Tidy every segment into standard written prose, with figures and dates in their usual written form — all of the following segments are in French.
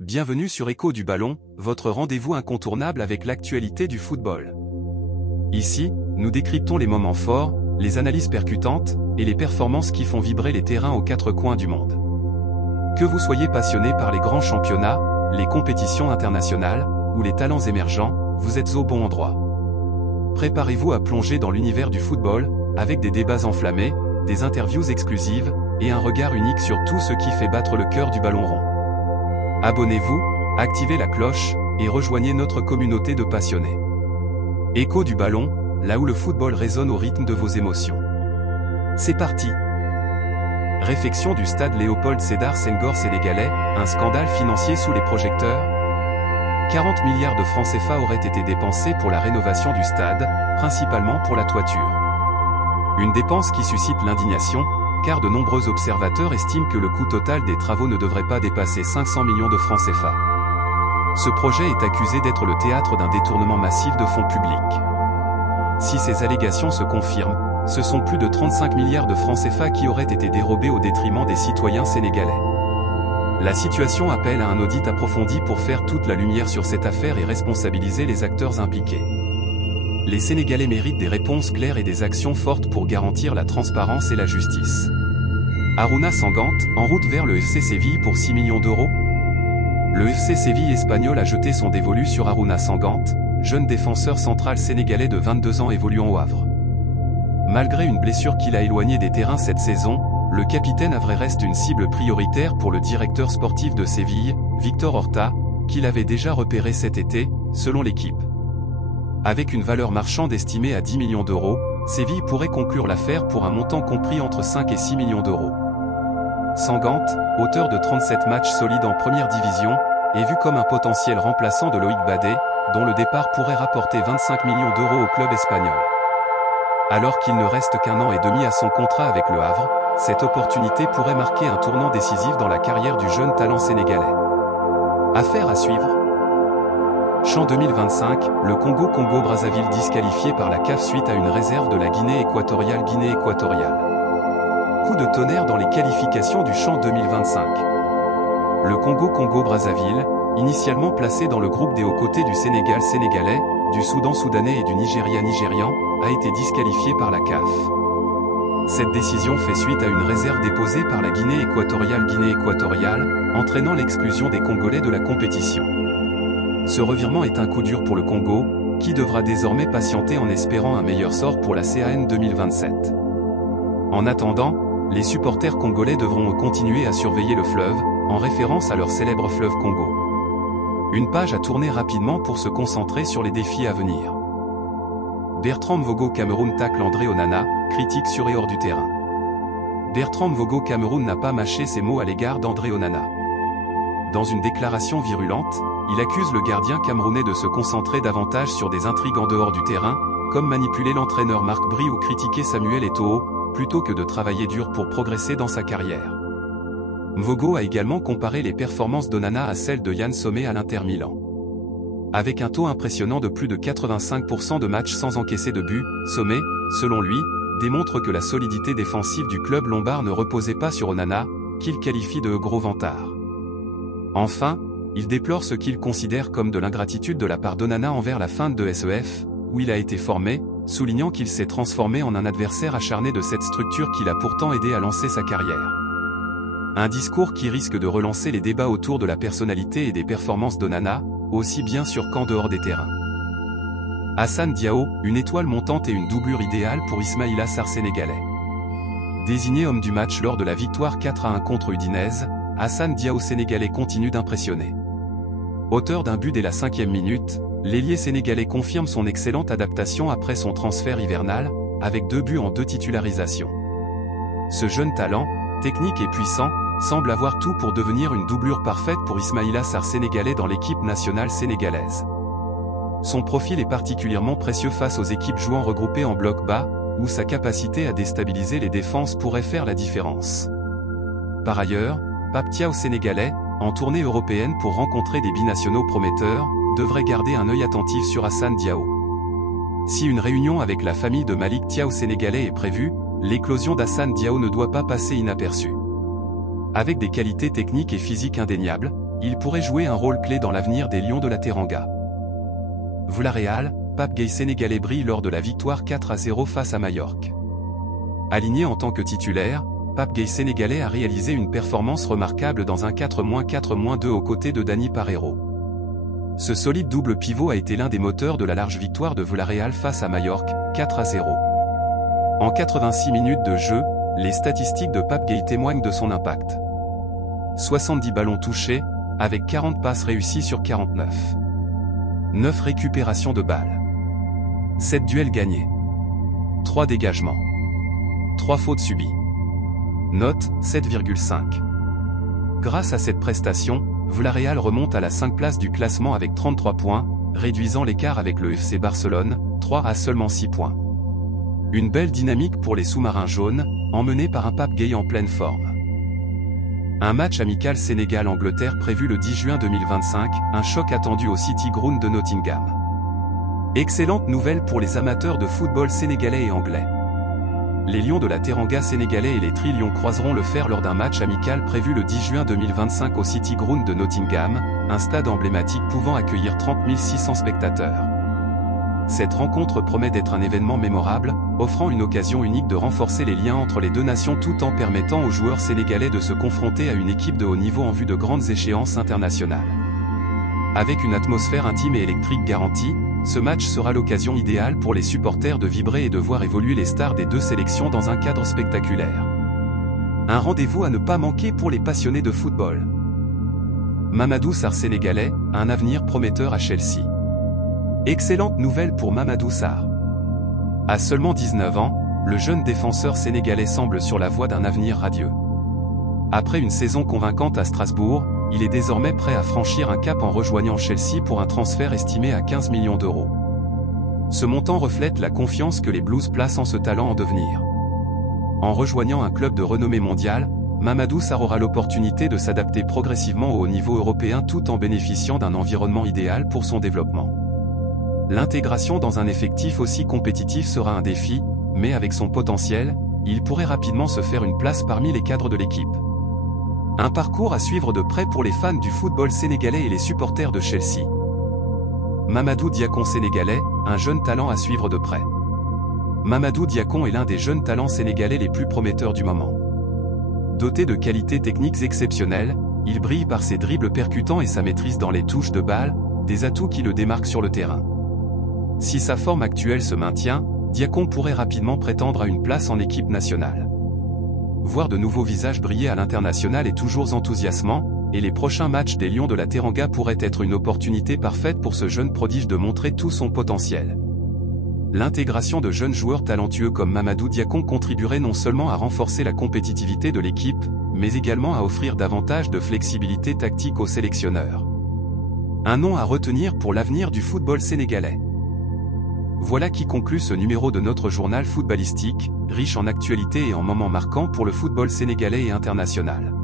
Bienvenue sur Écho du Ballon, votre rendez-vous incontournable avec l'actualité du football. Ici, nous décryptons les moments forts, les analyses percutantes, et les performances qui font vibrer les terrains aux quatre coins du monde. Que vous soyez passionné par les grands championnats, les compétitions internationales, ou les talents émergents, vous êtes au bon endroit. Préparez-vous à plonger dans l'univers du football, avec des débats enflammés, des interviews exclusives, et un regard unique sur tout ce qui fait battre le cœur du ballon rond. Abonnez-vous, activez la cloche, et rejoignez notre communauté de passionnés. Écho du ballon, là où le football résonne au rythme de vos émotions. C'est parti! Réfection du stade Léopold Sédar Senghor sénégalais, un scandale financier sous les projecteurs. 40 milliards de francs CFA auraient été dépensés pour la rénovation du stade, principalement pour la toiture. Une dépense qui suscite l'indignation, car de nombreux observateurs estiment que le coût total des travaux ne devrait pas dépasser 500 millions de francs CFA. Ce projet est accusé d'être le théâtre d'un détournement massif de fonds publics. Si ces allégations se confirment, ce sont plus de 35 milliards de francs CFA qui auraient été dérobés au détriment des citoyens sénégalais. La situation appelle à un audit approfondi pour faire toute la lumière sur cette affaire et responsabiliser les acteurs impliqués. Les Sénégalais méritent des réponses claires et des actions fortes pour garantir la transparence et la justice. Arouna Sangante, en route vers le FC Séville pour 6 millions d'euros. Le FC Séville espagnol a jeté son dévolu sur Arouna Sangante, jeune défenseur central sénégalais de 22 ans évoluant au Havre. Malgré une blessure qui l'a éloigné des terrains cette saison, le capitaine havrais reste une cible prioritaire pour le directeur sportif de Séville, Victor Horta, qui l'avait déjà repéré cet été, selon l'équipe. Avec une valeur marchande estimée à 10 millions d'euros, Séville pourrait conclure l'affaire pour un montant compris entre 5 et 6 millions d'euros. Sangante, auteur de 37 matchs solides en première division, est vu comme un potentiel remplaçant de Loïc Badé, dont le départ pourrait rapporter 25 millions d'euros au club espagnol. Alors qu'il ne reste qu'un an et demi à son contrat avec le Havre, cette opportunité pourrait marquer un tournant décisif dans la carrière du jeune talent sénégalais. Affaire à suivre. CHAN 2025, le Congo-Brazzaville disqualifié par la CAF suite à une réserve de la Guinée équatoriale. Coup de tonnerre dans les qualifications du CHAN 2025. Le Congo-Brazzaville, initialement placé dans le groupe D aux côtés du Sénégal sénégalais, du Soudan soudanais et du Nigeria nigérian, a été disqualifié par la CAF. Cette décision fait suite à une réserve déposée par la Guinée équatoriale, entraînant l'exclusion des Congolais de la compétition. Ce revirement est un coup dur pour le Congo, qui devra désormais patienter en espérant un meilleur sort pour la CAN 2027. En attendant, les supporters congolais devront continuer à surveiller le fleuve, en référence à leur célèbre fleuve Congo. Une page à tourner rapidement pour se concentrer sur les défis à venir. Bertrand Mvogo Cameroun tacle André Onana, critique sur et hors du terrain. Bertrand Mvogo Cameroun n'a pas mâché ses mots à l'égard d'André Onana. Dans une déclaration virulente, il accuse le gardien camerounais de se concentrer davantage sur des intrigues en dehors du terrain, comme manipuler l'entraîneur Marc Bry ou critiquer Samuel Eto'o, plutôt que de travailler dur pour progresser dans sa carrière. Mvogo a également comparé les performances d'Onana à celles de Yann Sommet à l'Inter Milan. Avec un taux impressionnant de plus de 85% de matchs sans encaisser de but, Sommet, selon lui, démontre que la solidité défensive du club lombard ne reposait pas sur Onana, qu'il qualifie de gros vantard. Enfin, il déplore ce qu'il considère comme de l'ingratitude de la part d'Onana envers la feinte de SEF, où il a été formé, soulignant qu'il s'est transformé en un adversaire acharné de cette structure qui l'a pourtant aidé à lancer sa carrière. Un discours qui risque de relancer les débats autour de la personnalité et des performances d'Onana, aussi bien sur qu'en dehors des terrains. Hassane Diao, une étoile montante et une doublure idéale pour Ismaïla Sarr sénégalais. Désigné homme du match lors de la victoire 4-1 contre Udinese, Hassane Diao sénégalais continue d'impressionner. Auteur d'un but dès la 5e minute, l'ailier sénégalais confirme son excellente adaptation après son transfert hivernal, avec 2 buts en 2 titularisations. Ce jeune talent, technique et puissant, semble avoir tout pour devenir une doublure parfaite pour Ismaïla Sarr sénégalais dans l'équipe nationale sénégalaise. Son profil est particulièrement précieux face aux équipes jouant regroupées en bloc bas, où sa capacité à déstabiliser les défenses pourrait faire la différence. Par ailleurs, Pape Thiaw sénégalais, en tournée européenne pour rencontrer des binationaux prometteurs, devrait garder un œil attentif sur Hassane Diao. Si une réunion avec la famille de Malick Thiaw sénégalais est prévue, l'éclosion d'Hassane Diao ne doit pas passer inaperçue. Avec des qualités techniques et physiques indéniables, il pourrait jouer un rôle clé dans l'avenir des Lions de la Teranga. Villarreal, Pape Gueye sénégalais brille lors de la victoire 4-0 face à Majorque. Aligné en tant que titulaire, Pape Gueye sénégalais a réalisé une performance remarquable dans un 4-4-2 aux côtés de Dani Parejo. Ce solide double pivot a été l'un des moteurs de la large victoire de Villarreal face à Majorque, 4-0. En 86 minutes de jeu, les statistiques de Pape Gueye témoignent de son impact. 70 ballons touchés, avec 40 passes réussies sur 49. 9 récupérations de balles. 7 duels gagnés. 3 dégagements. 3 fautes subies. Note, 7,5. Grâce à cette prestation, Villarreal remonte à la 5e place du classement avec 33 points, réduisant l'écart avec le FC Barcelone, 3 à seulement 6 points. Une belle dynamique pour les sous-marins jaunes, emmenés par un Pape Gueye en pleine forme. Un match amical Sénégal-Angleterre prévu le 10 juin 2025, un choc attendu au City Ground de Nottingham. Excellente nouvelle pour les amateurs de football sénégalais et anglais. Les Lions de la Teranga sénégalais et les Tri-Lions croiseront le fer lors d'un match amical prévu le 10 juin 2025 au City Ground de Nottingham, un stade emblématique pouvant accueillir 30 600 spectateurs. Cette rencontre promet d'être un événement mémorable, offrant une occasion unique de renforcer les liens entre les deux nations tout en permettant aux joueurs sénégalais de se confronter à une équipe de haut niveau en vue de grandes échéances internationales. Avec une atmosphère intime et électrique garantie, ce match sera l'occasion idéale pour les supporters de vibrer et de voir évoluer les stars des deux sélections dans un cadre spectaculaire. Un rendez-vous à ne pas manquer pour les passionnés de football. Mamadou Sarr sénégalais, un avenir prometteur à Chelsea. Excellente nouvelle pour Mamadou Sarr. À seulement 19 ans, le jeune défenseur sénégalais semble sur la voie d'un avenir radieux. Après une saison convaincante à Strasbourg, il est désormais prêt à franchir un cap en rejoignant Chelsea pour un transfert estimé à 15 millions d'euros. Ce montant reflète la confiance que les Blues placent en ce talent en devenir. En rejoignant un club de renommée mondiale, Mamadou Sarr aura l'opportunité de s'adapter progressivement au haut niveau européen tout en bénéficiant d'un environnement idéal pour son développement. L'intégration dans un effectif aussi compétitif sera un défi, mais avec son potentiel, il pourrait rapidement se faire une place parmi les cadres de l'équipe. Un parcours à suivre de près pour les fans du football sénégalais et les supporters de Chelsea. Mamadou Diakon sénégalais, un jeune talent à suivre de près. Mamadou Diakon est l'un des jeunes talents sénégalais les plus prometteurs du moment. Doté de qualités techniques exceptionnelles, il brille par ses dribbles percutants et sa maîtrise dans les touches de balle, des atouts qui le démarquent sur le terrain. Si sa forme actuelle se maintient, Diakon pourrait rapidement prétendre à une place en équipe nationale. Voir de nouveaux visages briller à l'international est toujours enthousiasmant, et les prochains matchs des Lions de la Teranga pourraient être une opportunité parfaite pour ce jeune prodige de montrer tout son potentiel. L'intégration de jeunes joueurs talentueux comme Mamadou Diakon contribuerait non seulement à renforcer la compétitivité de l'équipe, mais également à offrir davantage de flexibilité tactique aux sélectionneurs. Un nom à retenir pour l'avenir du football sénégalais. Voilà qui conclut ce numéro de notre journal footballistique, riche en actualités et en moments marquants pour le football sénégalais et international.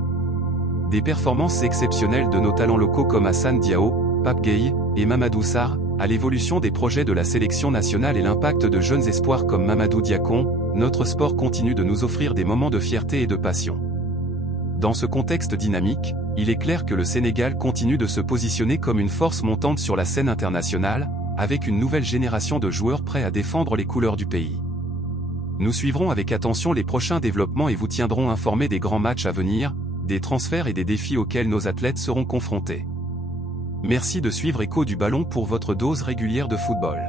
Des performances exceptionnelles de nos talents locaux comme Hassan Diao, Pape Gueye et Mamadou Sarr, à l'évolution des projets de la sélection nationale et l'impact de jeunes espoirs comme Mamadou Diakon, notre sport continue de nous offrir des moments de fierté et de passion. Dans ce contexte dynamique, il est clair que le Sénégal continue de se positionner comme une force montante sur la scène internationale, avec une nouvelle génération de joueurs prêts à défendre les couleurs du pays. Nous suivrons avec attention les prochains développements et vous tiendrons informés des grands matchs à venir, des transferts et des défis auxquels nos athlètes seront confrontés. Merci de suivre Écho du Ballon pour votre dose régulière de football.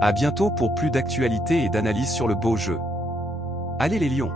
À bientôt pour plus d'actualités et d'analyses sur le beau jeu. Allez les Lions!